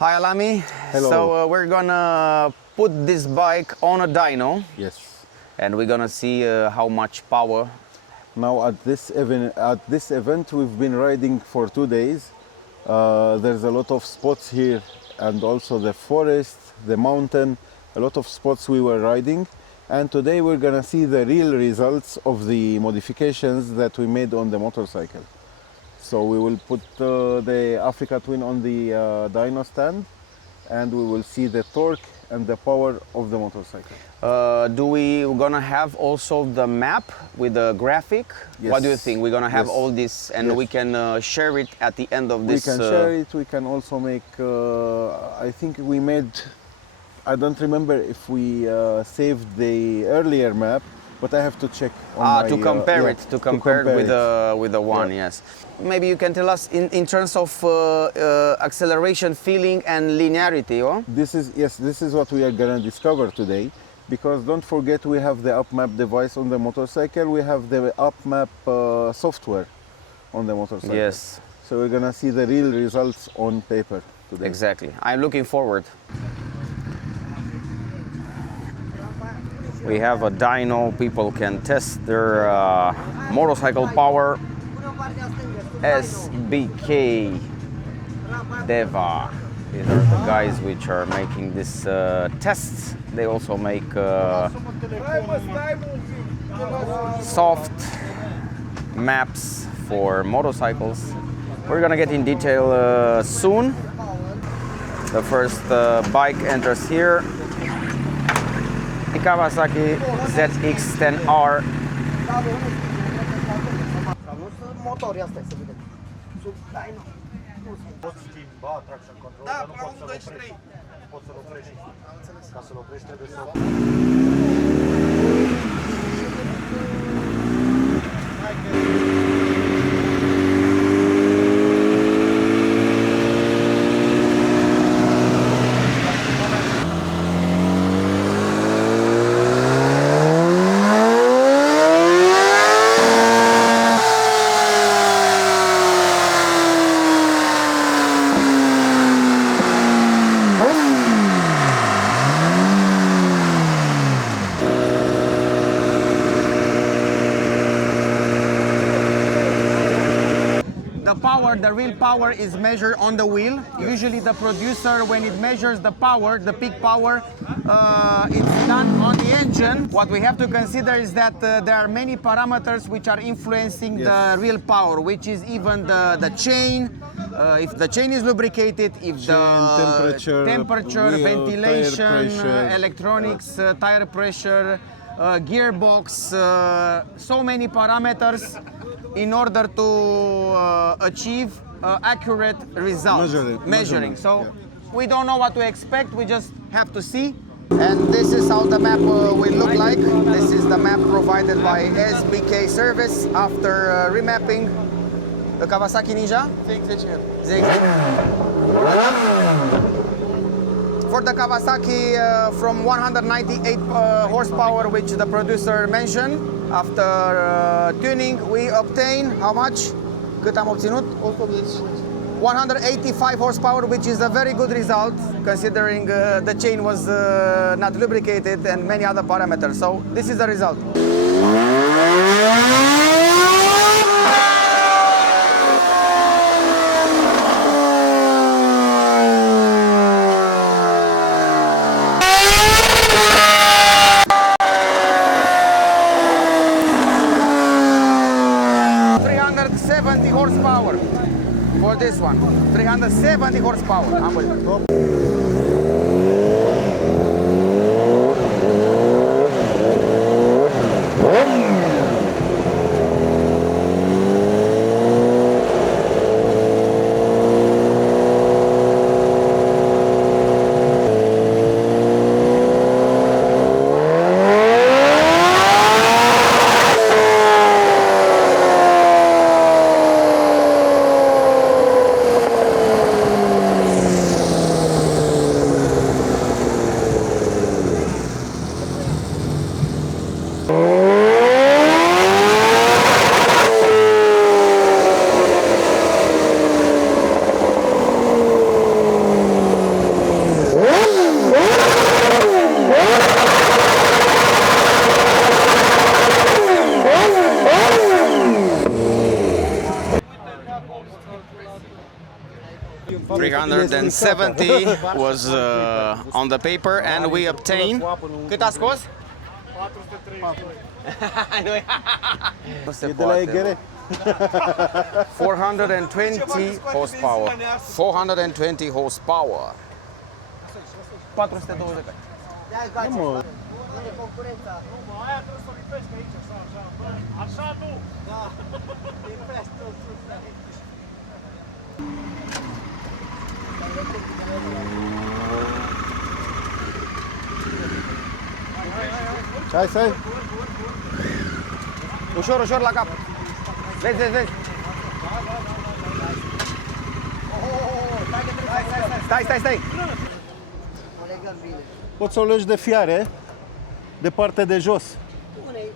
Hi Alami. Hello. So we're gonna put this bike on a dyno. Yes. And we're gonna see how much power. Now at this event we've been riding for 2 days. There's a lot of spots here and also the forest, the mountain, a lot of spots we were riding. And today we're gonna see the real results of the modifications that we made on the motorcycle. So we will put the Africa Twin on the dyno stand and we will see the torque and the power of the motorcycle. Do we gonna have also the map with the graphic? Yes. What do you think? We're gonna have Yes. all this and Yes. we can share it at the end of this. We can share it, we can also make, I think we made, I don't remember if we saved the earlier map, but I have to check on to compare it, to compare it with the one, Yeah. yes. Maybe you can tell us in terms of acceleration, feeling and linearity, oh? This is what we are gonna discover today, because don't forget we have the UpMap device on the motorcycle, we have the UpMap software on the motorcycle. Yes. So we're gonna see the real results on paper today. Exactly. I'm looking forward. We have a dyno, people can test their motorcycle power. SBK Deva. These are the guys which are making this tests. They also make soft maps for motorcycles. We're gonna get in detail soon. The first bike enters here. The Kawasaki ZX10R. Motor, ia stai să vedem. Sub Dyno. Poți schimba traction control, dar nu poți să-l oprești. Poți să-l oprești. Am înțeles. Ca să-l oprești trebuie să... The real power is measured on the wheel. Usually the producer, when it measures the power, the peak power, it's done on the engine. What we have to consider is that there are many parameters which are influencing the real power, which is even the chain, if the chain is lubricated, if the temperature, wheel, ventilation, tire electronics, tire pressure, gearbox, so many parameters in order to achieve accurate results. Measuring. So we don't know what to expect, we just have to see. And this is how the map will look like. This is the map provided by SBK Service after remapping the Kawasaki Ninja ZX10R. For the Kawasaki from 198 horsepower, which the producer mentioned, after tuning, we obtain how much? Cât am obținut? 185 horsepower, which is a very good result considering the chain was not lubricated and many other parameters. So this is the result. Horsepower for this one. 370 horsepower. Unbelievable. 370 was on the paper and we obtained. Cât a scos? 432. Nu se E de la poate. EGR. 420 horsepower. 420 horsepower. 420. Nu, mă. Unde concurența? Nu, mă, aia trebuie să o lipești aici, așa, așa, bă. Așa nu! Da, lipești tot sus aici. Hai să ai. Ușor, ușor la cap. Vezi, vezi, vezi. Stai, stai, stai. O legăm bine. Poți să o legi de fiare, de partea de jos.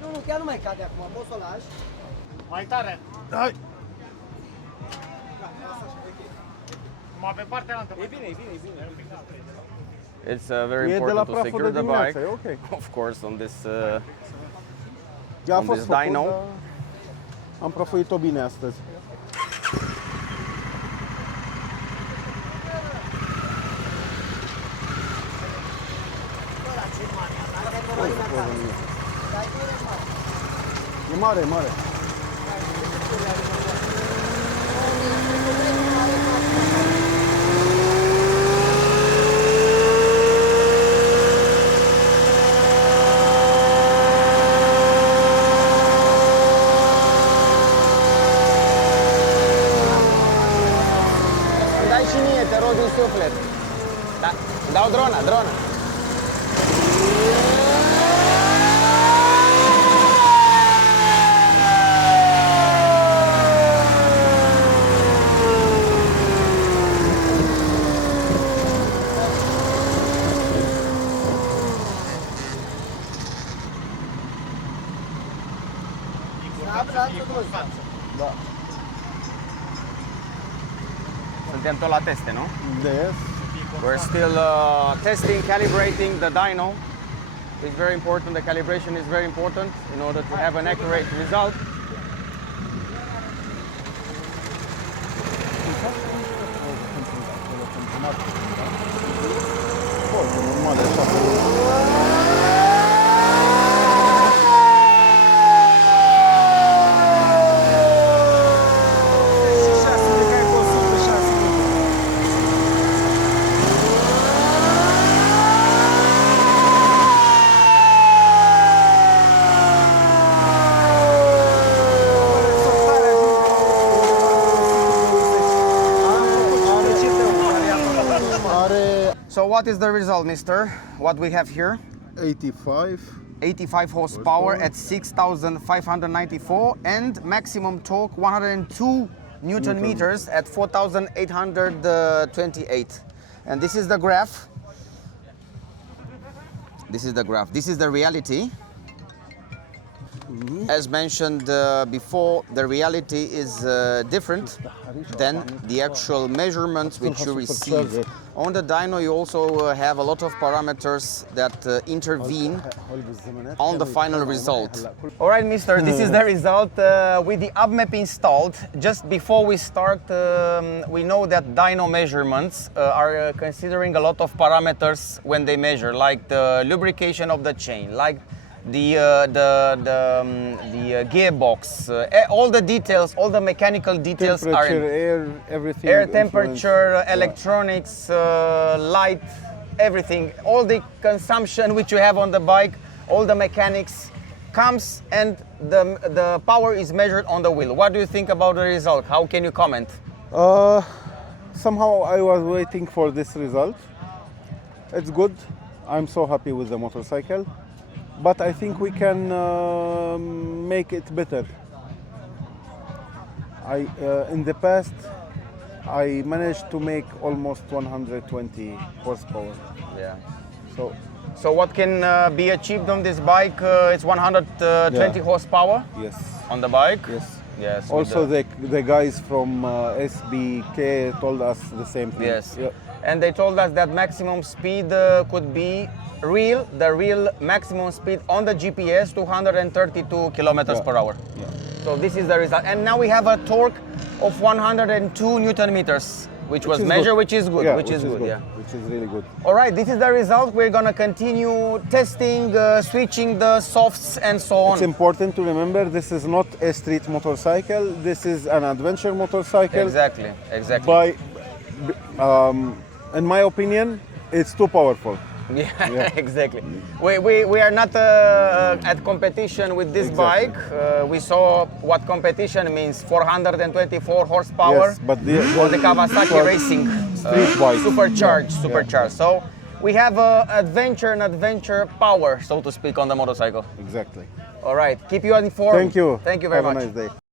Nu, chiar nu mai cade acum, poți să o lași. Mai tare! Hai. Mă pe partea altă. E bine, e bine, e bine. It's very E de la important to praful secure de the dimineață, bike, e ok. of course, on this. Ea a On fost this făcut, Dyno. dar am prăfuit-o bine astăzi. E mare, e mare. Îmi dai și mie, te rog, din suflet. Da, dau drona, drona. Da. Suntem tot la teste, nu? Yes. We're still testing, calibrating the dyno. It's very important, the calibration is very important in order to have an accurate result. Foarte normal, așa. So what is the result, mister? What we have here? 85. 85 horsepower at 6,594 and maximum torque 102 Newton meters at 4,828. And this is the graph. This is the graph. This is the reality. As mentioned before, the reality is different than the actual measurements which you receive. On the dyno, you also have a lot of parameters that intervene on the final result. All right, mister, this is the result with the UpMap installed. Just before we start, we know that dyno measurements are considering a lot of parameters when they measure, like the lubrication of the chain, like the gearbox, all the details, all the mechanical details are in. Air, everything. Air temperature, electronics, light, everything, all the consumption which you have on the bike, all the mechanics comes and the power is measured on the wheel. What do you think about the result? How can you comment? Somehow I was waiting for this result. It's good. I'm so happy with the motorcycle. But I think we can make it better. In the past, I managed to make almost 120 horsepower. Yeah. So So what can be achieved on this bike? It's 120 horsepower yes, on the bike. yes. Yes. with Also, the guys from SBK told us the same thing. Yes. Yeah. And they told us that maximum speed could be the real maximum speed on the GPS, 232 kilometers per hour. Yeah. So this is the result. And now we have a torque of 102 Newton meters which was is measured, good. which is good, Yeah, which is good, yeah. Which is really good. All right, this is the result. We're gonna continue testing, switching the softs and so on. It's important to remember this is not a street motorcycle. This is an adventure motorcycle. Exactly, exactly. In my opinion, it's too powerful. Yeah, exactly. We are not at competition with this Exactly. bike. We saw what competition means, 424 horsepower Yes, but for the Kawasaki Racing street bike. supercharged. Yeah. So we have adventure power, so to speak, on the motorcycle. Exactly. All right, keep you informed. Thank you. Thank you very Have much. a nice day.